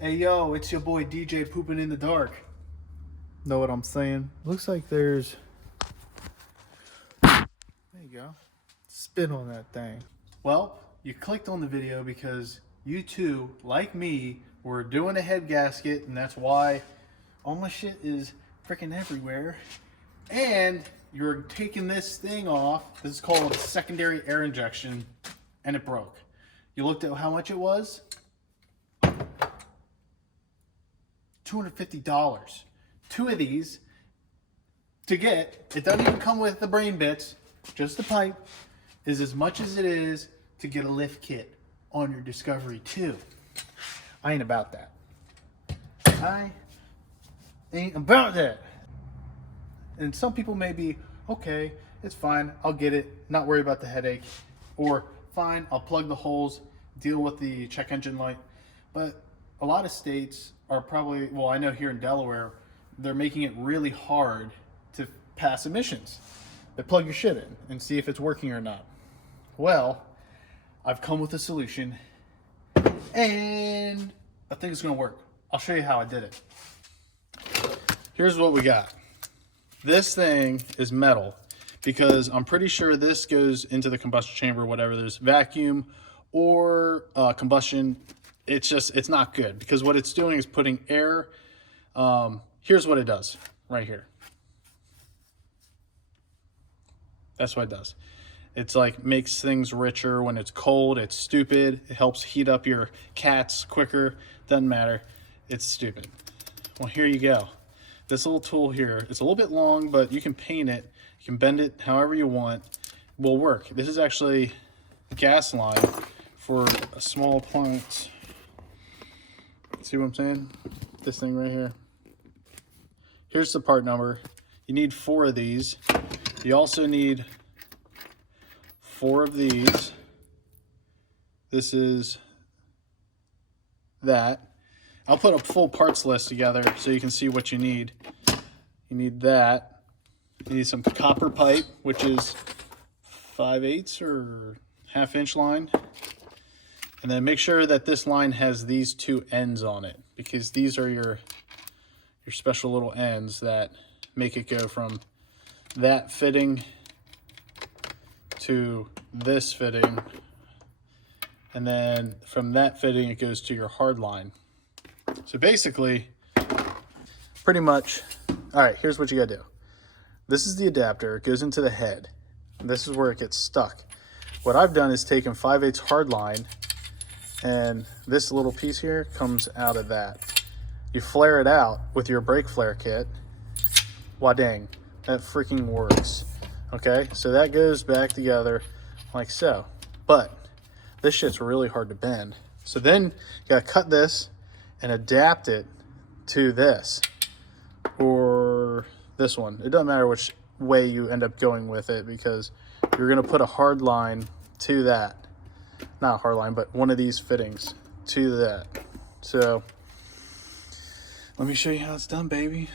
Hey yo, it's your boy DJ Pooping in the Dark. Know what I'm saying? Looks like there's... There you go. Spin on that thing. Well, you clicked on the video because you too, like me, were doing a head gasket, and that's why all my shit is freaking everywhere. And you're taking this thing off. This is called secondary air injection, and it broke. You looked at how much it was? $250. Two of these to get. It doesn't even come with the brain bits, just the pipe, is as much as it is to get a lift kit on your Discovery 2. I ain't about that. I ain't about that. And some people may be, okay, it's fine, I'll get it, not worry about the headache. Or, fine, I'll plug the holes, deal with the check engine light. But a lot of states are probably, well, I know here in Delaware, they're making it really hard to pass emissions. They plug your shit in and see if it's working or not. Well, I've come with a solution, and I think it's gonna work. I'll show you how I did it. Here's what we got. This thing is metal because I'm pretty sure this goes into the combustion chamber, whatever. There's vacuum or combustion. It's not good because what it's doing is putting air. Here's what it does right here. That's what it does. It's like makes things richer when it's cold. It's stupid. It helps heat up your cats quicker. Doesn't matter. It's stupid. Well, here you go. This little tool here, it's a little bit long, but you can paint it. You can bend it however you want. It will work. This is actually a gas line for a small appliance. See what I'm saying? This thing right here. Here's the part number. You need 4 of these. You also need 4 of these. This is that. I'll put a full parts list together so you can see what you need. You need that. You need some copper pipe, which is 5/8 or 1/2 inch line. And then make sure that this line has these 2 ends on it, because these are your special little ends that make it go from that fitting to this fitting. And then from that fitting, it goes to your hard line. So basically, pretty much, all right, here's what you gotta do. This is the adapter, it goes into the head. And this is where it gets stuck. What I've done is taken 5/8 hard line, and this little piece here comes out of that. You flare it out with your brake flare kit. Wah dang, that freaking works. Okay, so that goes back together like so. But this shit's really hard to bend. So then you gotta cut this and adapt it to this or this one. It doesn't matter which way you end up going with it, because you're gonna put a hard line to that. Not a hard line, but one of these fittings to that. So let me show you how it's done, baby.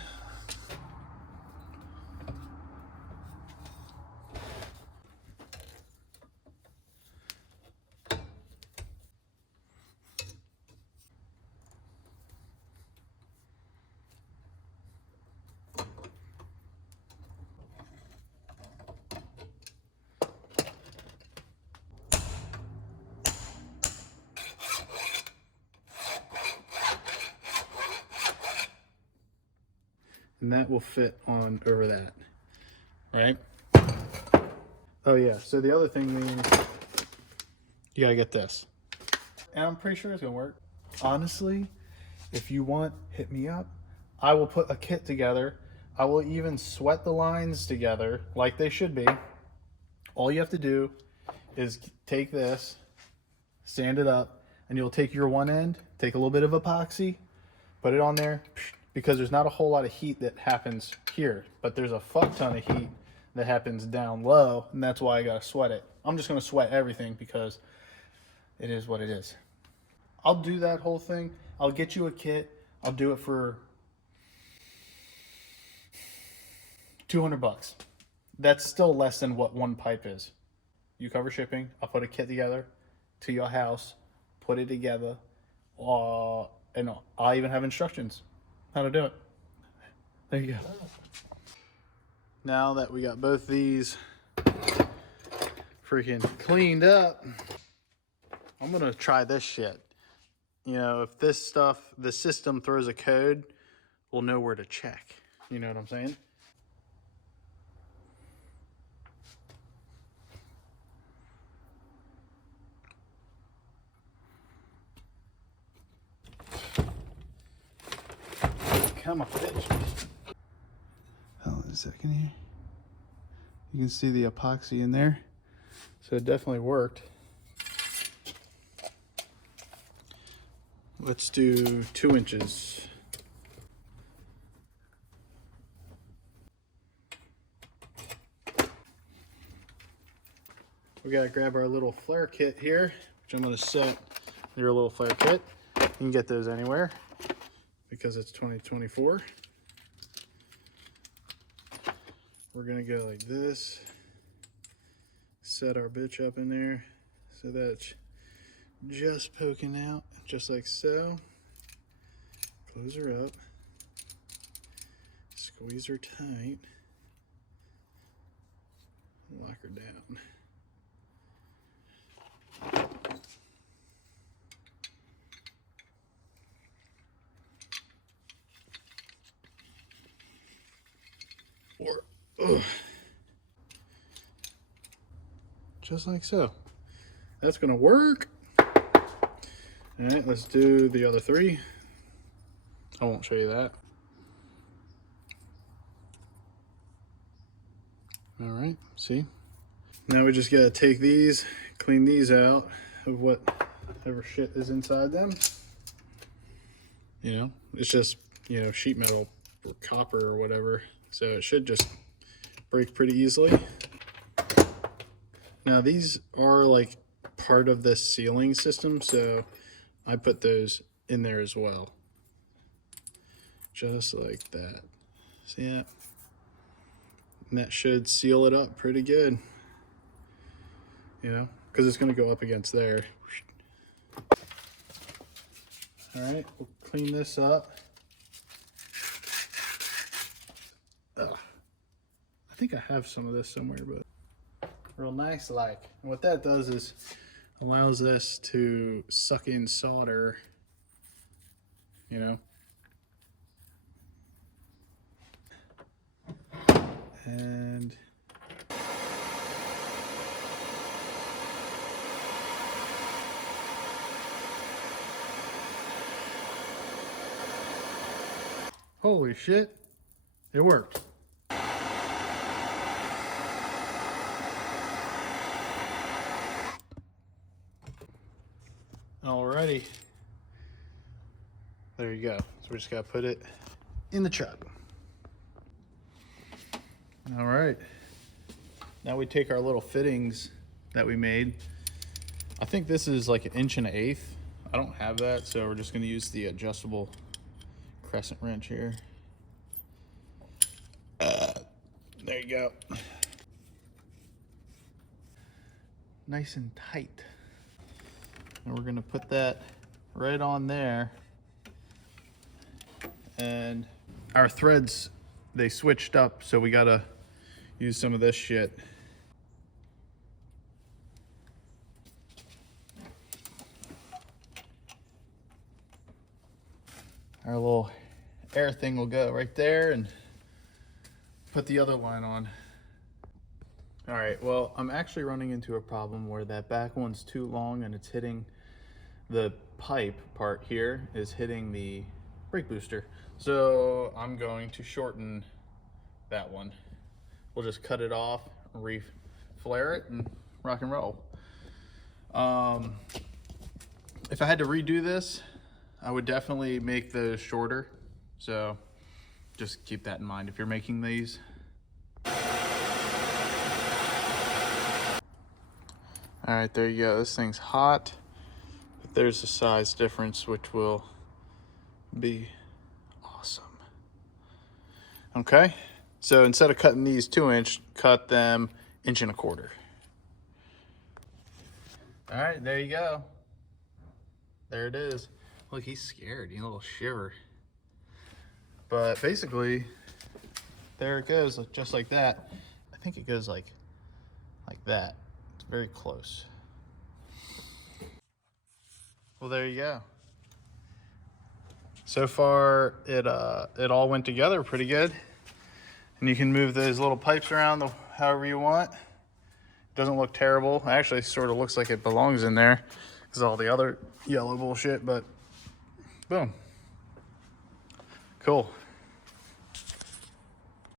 And that will fit on over that, right? Oh yeah, so the other thing means you gotta get this. And I'm pretty sure it's gonna work. Honestly, if you want, hit me up. I will put a kit together. I will even sweat the lines together like they should be. All you have to do is take this, sand it up, and you'll take your one end, take a little bit of epoxy, put it on there, because there's not a whole lot of heat that happens here, but there's a fuck ton of heat that happens down low, and that's why I gotta sweat it. I'm just gonna sweat everything because it is what it is. I'll do that whole thing. I'll get you a kit. I'll do it for $200. That's still less than what one pipe is. You cover shipping. I'll put a kit together to your house, put it together, and I even have instructions how to do it. There you go. Now that we got both these freaking cleaned up, I'm gonna try this shit. You know, if this stuff, the system throws a code, we'll know where to check. You know what I'm saying? Come on, bitch. Hold on a second here. You can see the epoxy in there. So it definitely worked. Let's do 2 inches. We gotta grab our little flare kit here, which I'm gonna set your little flare kit. You can get those anywhere because it's 2024. We're gonna go like this, set our bitch up in there so that's just poking out, just like so. Close her up, squeeze her tight, lock her down. Just like so. That's gonna work. All right, let's do the other 3. I won't show you that. All right, see? Now we just gotta take these, clean these out of whatever shit is inside them. You know, it's just, you know, sheet metal or copper or whatever. So it should just break pretty easily. Now these are like part of the sealing system, so I put those in there as well. Just like that. See that? And that should seal it up pretty good. You know, because it's going to go up against there. All right, we'll clean this up. I think I have some of this somewhere, but real nice like. And what that does is allows this to suck in solder, you know. And holy shit, it worked. Alrighty, there you go. So we just gotta put it in the truck. All right, now we take our little fittings that we made. I think this is like 1 1/8 inch. I don't have that, so we're just gonna use the adjustable crescent wrench here. There you go. Nice and tight. And we're gonna put that right on there. And our threads, they switched up, so we gotta use some of this shit. Our little air thing will go right there and put the other line on. All right, well, I'm actually running into a problem where that back one's too long and it's hitting the pipe part here is hitting the brake booster. So I'm going to shorten that one. We'll just cut it off, re-flare it, and rock and roll. If I had to redo this, I would definitely make those shorter. So just keep that in mind if you're making these. All right, there you go. This thing's hot, but there's a size difference, which will be awesome. Okay, so instead of cutting these 2 inch, cut them 1 1/4 inch. All right, there you go. There it is. Look, he's scared. You know, a little shiver. But basically, there it goes, just like that. I think it goes like that. It's very close. Well, there you go. So far, it all went together pretty good. And you can move those little pipes around however you want. It doesn't look terrible. Actually, it sort of looks like it belongs in there because all the other yellow bullshit, but boom. Cool.